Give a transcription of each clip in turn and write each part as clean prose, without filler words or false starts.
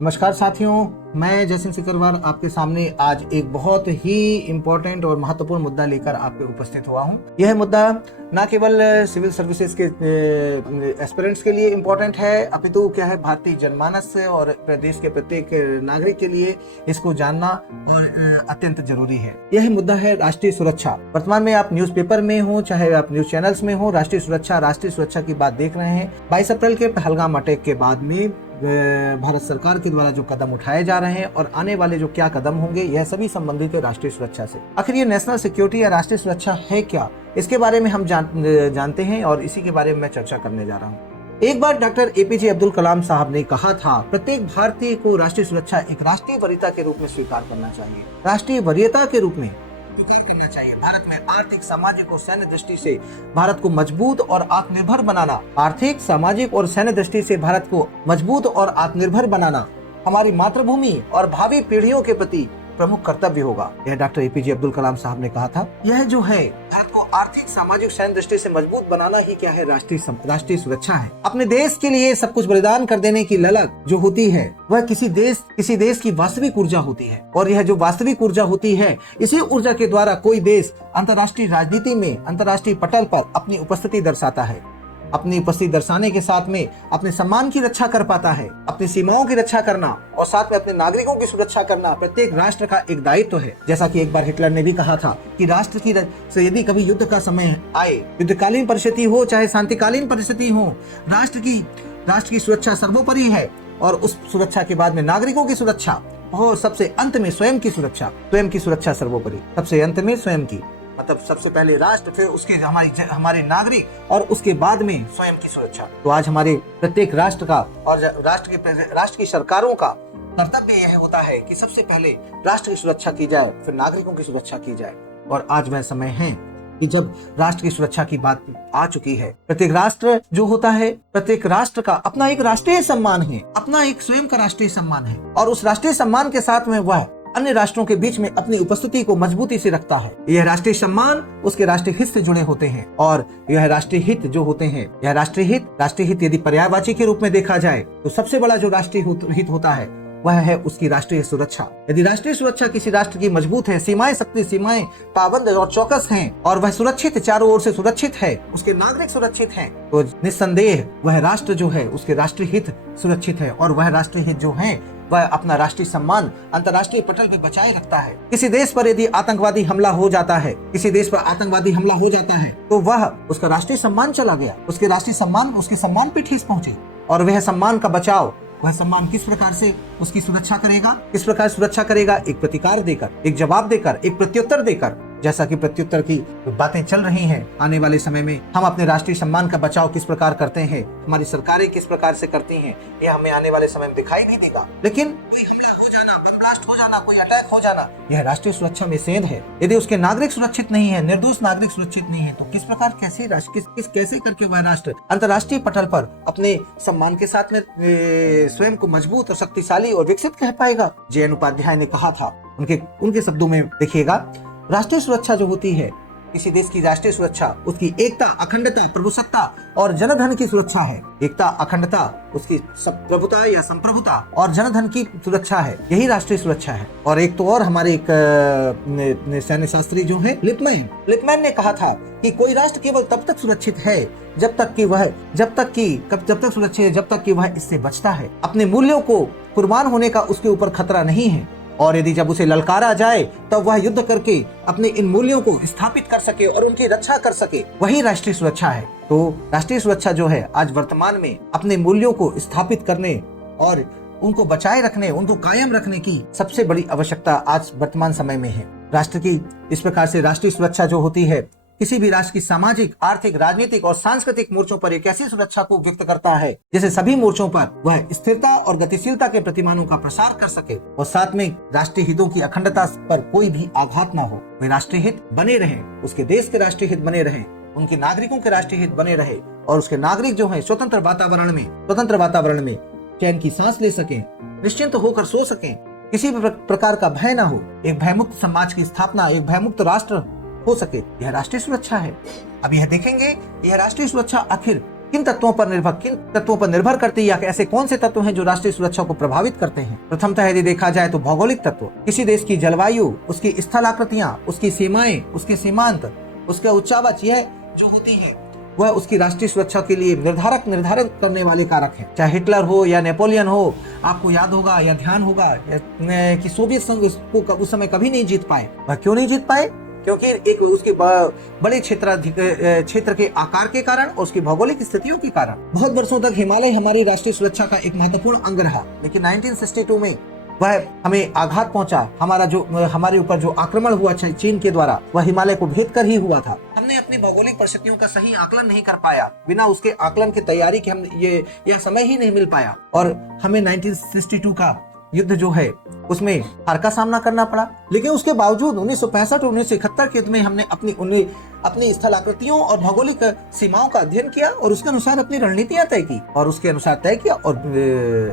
नमस्कार साथियों, मैं जयसिंह सिकरवार आपके सामने आज एक बहुत ही इम्पोर्टेंट और महत्वपूर्ण मुद्दा लेकर आपके उपस्थित हुआ हूं। यह मुद्दा न केवल सिविल सर्विसेज के एस्पिरेंट्स के लिए इम्पोर्टेंट है, अपितु क्या है भारतीय जनमानस और देश के प्रत्येक नागरिक के लिए इसको जानना और अत्यंत जरूरी है। यह मुद्दा है राष्ट्रीय सुरक्षा। वर्तमान में आप न्यूज़पेपर में हो, चाहे आप न्यूज चैनल्स में हो, राष्ट्रीय सुरक्षा की बात देख रहे हैं। 22 अप्रैल के पहलगाम अटैक के बाद में भारत सरकार के द्वारा जो कदम उठाए जा रहे हैं और आने वाले जो क्या कदम होंगे, यह सभी संबंधित है राष्ट्रीय सुरक्षा से। आखिर ये नेशनल सिक्योरिटी या राष्ट्रीय सुरक्षा है क्या, इसके बारे में हम जानते हैं और इसी के बारे में मैं चर्चा करने जा रहा हूँ। एक बार डॉक्टर एपीजे अब्दुल कलाम साहब ने कहा था, प्रत्येक भारतीय को राष्ट्रीय सुरक्षा एक राष्ट्रीय वरीयता के रूप में स्वीकार करना चाहिए। राष्ट्रीय वरीयता के रूप में करना चाहिए। भारत में आर्थिक, सामाजिक और सैन्य दृष्टि से भारत को मजबूत और आत्मनिर्भर बनाना, आर्थिक, सामाजिक और सैन्य दृष्टि से भारत को मजबूत और आत्मनिर्भर बनाना हमारी मातृभूमि और भावी पीढ़ियों के प्रति प्रमुख कर्तव्य होगा। यह डॉक्टर एपीजे अब्दुल कलाम साहब ने कहा था। यह जो है भारत को आर्थिक, सामाजिक, सैन्य दृष्टि से मजबूत बनाना ही क्या है, राष्ट्रीय सुरक्षा है। अपने देश के लिए सब कुछ बलिदान कर देने की ललक जो होती है, वह किसी देश की वास्तविक ऊर्जा होती है। और यह जो वास्तविक ऊर्जा होती है, इसी ऊर्जा के द्वारा कोई देश अंतर्राष्ट्रीय राजनीति में, अंतर्राष्ट्रीय पटल पर अपनी उपस्थिति दर्शाता है। अपनी उपस्थिति दर्शाने के साथ में अपने सम्मान की रक्षा कर पाता है। अपनी सीमाओं की रक्षा करना और साथ में अपने नागरिकों की सुरक्षा करना प्रत्येक राष्ट्र का एक दायित्व है। जैसा कि एक बार हिटलर ने भी कहा था कि राष्ट्र की से यदि कभी युद्ध का समय आए, युद्धकालीन परिस्थिति हो चाहे शांतिकालीन परिस्थिति हो, राष्ट्र की सुरक्षा सर्वोपरि है। और उस सुरक्षा के बाद में नागरिकों की सुरक्षा और सबसे अंत में स्वयं की सुरक्षा सर्वोपरि। सबसे अंत में स्वयं की, मतलब सबसे पहले राष्ट्र, फिर उसके हमारे नागरिक और उसके बाद में स्वयं की सुरक्षा। तो आज हमारे प्रत्येक राष्ट्र का और राष्ट्र की सरकारों का कर्तव्य यह होता है कि सबसे पहले राष्ट्र की सुरक्षा की जाए, फिर नागरिकों की सुरक्षा की जाए। और आज वह समय है कि जब राष्ट्र की सुरक्षा की बात आ चुकी है। प्रत्येक राष्ट्र जो होता है, प्रत्येक राष्ट्र का अपना एक राष्ट्रीय सम्मान है, अपना एक स्वयं का राष्ट्रीय सम्मान है। और उस राष्ट्रीय सम्मान के साथ में वह अन्य राष्ट्रों के बीच में अपनी उपस्थिति को मजबूती से रखता है। यह राष्ट्रीय सम्मान उसके राष्ट्रीय हित से जुड़े होते हैं। और यह राष्ट्रीय हित जो होते हैं, यह राष्ट्रीय हित यदि पर्यायवाची के रूप में देखा जाए तो सबसे बड़ा जो राष्ट्रीय हित होता है वह है उसकी राष्ट्रीय सुरक्षा। यदि राष्ट्रीय सुरक्षा किसी राष्ट्र की मजबूत है, सीमाएं पाबंद और चौकस हैं और वह सुरक्षित, चारों ओर से सुरक्षित है, उसके नागरिक सुरक्षित हैं, तो निस्संदेह वह राष्ट्र जो है उसके राष्ट्रीय हित सुरक्षित है। और वह राष्ट्रीय हित जो है वह अपना राष्ट्रीय सम्मान अंतर्राष्ट्रीय पटल पे बचाए रखता है। किसी देश पर यदि आतंकवादी हमला हो जाता है, तो वह उसका राष्ट्रीय सम्मान चला गया, उसके सम्मान पे ठेस पहुंची। और वह सम्मान का बचाव, वह सम्मान किस प्रकार से उसकी सुरक्षा करेगा, एक प्रतिकार देकर, एक जवाब देकर, एक प्रत्युत्तर देकर। जैसा कि प्रत्युत्तर की बातें चल रही हैं, आने वाले समय में हम अपने राष्ट्रीय सम्मान का बचाव किस प्रकार करते हैं, हमारी सरकारें किस प्रकार से करती हैं, यह हमें आने वाले समय में दिखाई भी देगा। लेकिन कोई हमला हो जाना, बम ब्लास्ट हो जाना, कोई अटैक हो जाना, यह राष्ट्रीय सुरक्षा में सेंध है। यदि उसके नागरिक सुरक्षित नहीं है, निर्दोष नागरिक सुरक्षित नहीं है, तो किस प्रकार कैसे करके वह राष्ट्र अंतर्राष्ट्रीय पटल पर अपने सम्मान के साथ में स्वयं को मजबूत और शक्तिशाली और विकसित कह पाएगा। जयन उपाध्याय ने कहा था, उनके शब्दों में देखिएगा, राष्ट्रीय सुरक्षा जो होती है, किसी देश की राष्ट्रीय सुरक्षा उसकी एकता, अखंडता, प्रभुसत्ता और जनधन की सुरक्षा है। एकता, अखंडता, उसकी प्रभुता या संप्रभुता और जनधन की सुरक्षा है, यही राष्ट्रीय सुरक्षा है। और एक तो और हमारे एक सैन्य शास्त्री जो है लिपमैन ने कहा था कि कोई राष्ट्र केवल तब तक सुरक्षित है जब तक कि वह इससे बचता है। अपने मूल्यों को कुर्बान होने का उसके ऊपर खतरा नहीं है। और यदि जब उसे ललकारा जाए तब वह युद्ध करके अपने इन मूल्यों को स्थापित कर सके और उनकी रक्षा कर सके, वही राष्ट्रीय सुरक्षा है। तो राष्ट्रीय सुरक्षा जो है आज वर्तमान में अपने मूल्यों को स्थापित करने और उनको बचाए रखने, उनको कायम रखने की सबसे बड़ी आवश्यकता आज वर्तमान समय में है। राष्ट्र की इस प्रकार से राष्ट्रीय सुरक्षा जो होती है, किसी भी राष्ट्र की सामाजिक, आर्थिक, राजनीतिक और सांस्कृतिक मोर्चों पर एक ऐसी सुरक्षा को व्यक्त करता है जिसे सभी मोर्चों पर वह स्थिरता और गतिशीलता के प्रतिमानों का प्रसार कर सके और साथ में राष्ट्रीय हितों की अखंडता पर कोई भी आघात न हो। वे राष्ट्रीय हित बने रहे, उसके देश के राष्ट्रीय हित बने रहे, उनके नागरिकों के राष्ट्रीय हित बने रहे और उसके नागरिक जो है स्वतंत्र वातावरण में चैन की सांस ले सके, निश्चिंत होकर सो सके, किसी भी प्रकार का भय न हो, एक भयमुक्त समाज की स्थापना, एक भयमुक्त राष्ट्र हो सके, यह राष्ट्रीय सुरक्षा है। अब यह देखेंगे यह राष्ट्रीय सुरक्षा आखिर किन तत्वों पर निर्भर करती है, या ऐसे कौन से तत्व हैं जो राष्ट्रीय सुरक्षा को प्रभावित करते हैं। प्रथमतः यदि देखा जाए तो भौगोलिक तत्व, किसी देश की जलवायु, उसकी स्थल आकृतियां, उसकी सीमाएं, उसके सीमांत, उसका उच्चावच, यह जो होती है वह उसकी राष्ट्रीय सुरक्षा के लिए निर्धारित करने वाले कारक हैं। चाहे हिटलर हो या नेपोलियन हो, आपको याद होगा या ध्यान होगा कि सोवियत संघ को उस समय कभी नहीं जीत पाए। वह क्यों नहीं जीत पाए? क्योंकि एक उसके बड़े क्षेत्र के आकार के कारण और उसकी भौगोलिक स्थितियों के कारण। बहुत वर्षों तक हिमालय हमारी राष्ट्रीय सुरक्षा का एक महत्वपूर्ण अंग रहा, लेकिन 1962 में वह हमें आघात पहुंचा। हमारे ऊपर जो आक्रमण हुआ चीन के द्वारा, वह हिमालय को भेद कर ही हुआ था। हमने अपनी भौगोलिक परिस्थितियों का सही आकलन नहीं कर पाया। बिना उसके आकलन की तैयारी के हम यह समय ही नहीं मिल पाया, और हमें 1962 का युद्ध जो है उसमें हार का सामना करना पड़ा। लेकिन उसके बावजूद 1965 और 1971 के युद्ध में हमने अपनी स्थल आकृतियों और भौगोलिक सीमाओं का अध्ययन किया और उसके अनुसार अपनी रणनीतियां तय की, और उसके अनुसार तय किया, और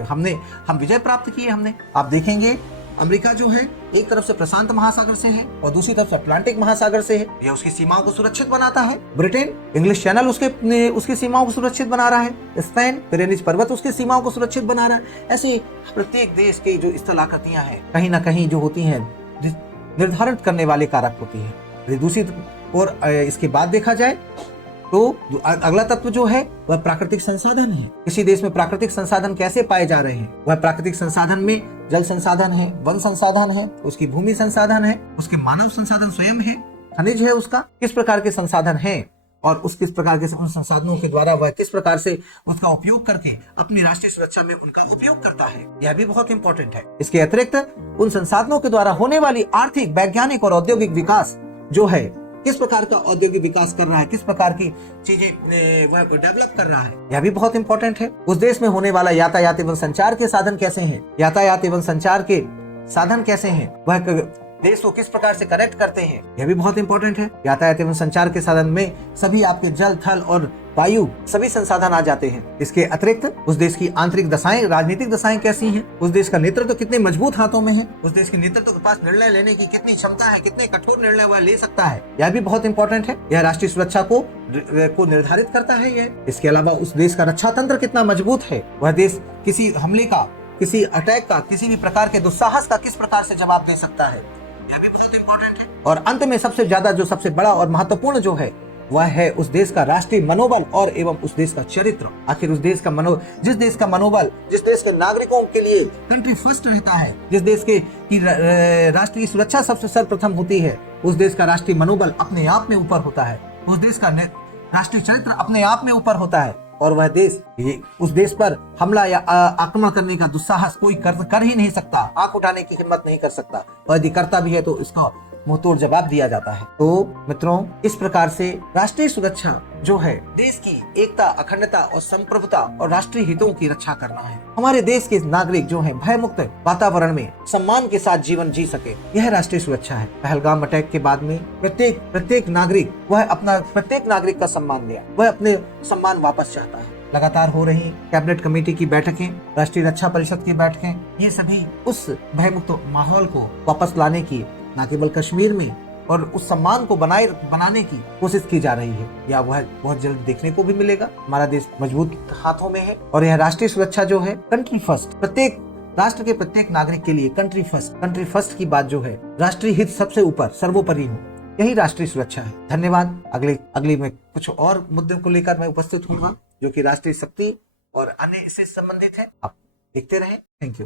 हम विजय प्राप्त किए हमने। आप देखेंगे अमेरिका जो है एक तरफ से प्रशांत महासागर से है और दूसरी तरफ से अटलांटिक महासागर से है। यह उसकी सीमाओं को सुरक्षित बनाता है। ब्रिटेन इंग्लिश चैनल उसकी सीमाओं को सुरक्षित बना रहा है। स्पेन पिरेनीज पर्वत उसकी सीमाओं को सुरक्षित बना रहा है। ऐसे प्रत्येक देश की जो स्थल आकृतियां हैं कहीं ना कहीं जो होती हैं निर्धारित करने वाले कारक होती है। दूसरी और इसके बाद देखा जाए तो अगला तत्व जो है वह प्राकृतिक संसाधन है। किसी देश में प्राकृतिक संसाधन कैसे पाए जा रहे हैं? वह प्राकृतिक संसाधन में जल संसाधन है, वन संसाधन है, उसकी भूमि संसाधन है, उसके मानव संसाधन स्वयं है, खनिज है, उसका किस प्रकार के संसाधन है, और उस किस प्रकार के उन संसाधनों के द्वारा वह किस प्रकार से उसका उपयोग करके अपनी राष्ट्रीय सुरक्षा में उनका उपयोग करता है। यह भी बहुत इंपॉर्टेंट है। इसके अतिरिक्त उन संसाधनों के द्वारा होने वाली आर्थिक, वैज्ञानिक और औद्योगिक विकास जो है, किस प्रकार का औद्योगिक विकास कर रहा है, किस प्रकार की चीजें वह डेवलप कर रहा है, यह भी बहुत इंपॉर्टेंट है। उस देश में होने वाला यातायात एवं संचार के साधन कैसे हैं, यातायात एवं संचार के साधन कैसे हैं, वह देश को किस प्रकार से कनेक्ट करते हैं, यह भी बहुत इंपॉर्टेंट है। यातायात एवं संचार के साधन में सभी आपके जल, थल और वायु सभी संसाधन आ जाते हैं। इसके अतिरिक्त उस देश की आंतरिक दशाएं, राजनीतिक दशाएं कैसी हैं, उस देश का नेतृत्व कितने मजबूत हाथों में है, उस देश के नेतृत्व के पास निर्णय लेने की कितनी क्षमता है, कितने कठोर निर्णय वह ले सकता है, यह भी बहुत इंपॉर्टेंट है। यह राष्ट्रीय सुरक्षा को निर्धारित करता है। यह इसके अलावा उस देश का रक्षा तंत्र कितना मजबूत है, वह देश किसी हमले का, किसी अटैक का, किसी भी प्रकार के दुस्साहस का किस प्रकार से जवाब दे सकता है, यह भी बहुत इंपॉर्टेंट है। और अंत में सबसे बड़ा और महत्वपूर्ण जो है वह है उस देश का राष्ट्रीय मनोबल और एवं उस देश का चरित्र। आखिर उस देश का जिस देश का मनोबल, जिस देश के नागरिकों के लिए कंट्री फर्स्ट रहता है, जिस देश की राष्ट्रीय सुरक्षा सबसे सर्वप्रथम होती है, उस देश का राष्ट्रीय मनोबल अपने आप में ऊपर होता है, उस देश का राष्ट्रीय चरित्र अपने आप में ऊपर होता है, और वह देश उस देश पर हमला या आक्रमण करने का दुस्साहस कोई कर ही नहीं सकता, आंख उठाने की हिम्मत नहीं कर सकता, और यदि करता भी है तो इसका मुंहतोड़ जवाब दिया जाता है। तो मित्रों, इस प्रकार से राष्ट्रीय सुरक्षा जो है देश की एकता, अखंडता और संप्रभुता और राष्ट्रीय हितों की रक्षा करना है। हमारे देश के नागरिक जो हैं भय मुक्त वातावरण में सम्मान के साथ जीवन जी सके, यह राष्ट्रीय सुरक्षा है। पहलगाम अटैक के बाद में प्रत्येक नागरिक का सम्मान दिया, वह अपने सम्मान वापस चाहता है। लगातार हो रही कैबिनेट कमेटी की बैठकें, राष्ट्रीय रक्षा परिषद की बैठकें, ये सभी उस भयमुक्त माहौल को वापस लाने की, न केवल कश्मीर में, और उस सम्मान को बनाने की कोशिश की जा रही है। या वह बहुत जल्द देखने को भी मिलेगा। हमारा देश मजबूत हाथों में है, और यह राष्ट्रीय सुरक्षा जो है कंट्री फर्स्ट, प्रत्येक राष्ट्र के प्रत्येक नागरिक के लिए कंट्री फर्स्ट की बात जो है, राष्ट्रीय हित सबसे ऊपर, सर्वोपरि हो, यही राष्ट्रीय सुरक्षा है। धन्यवाद। अगली में कुछ और मुद्दों को लेकर मैं उपस्थित होऊंगा जो कि राष्ट्रीय शक्ति और अन्य इससे संबंधित है। आप देखते रहें। Thank you.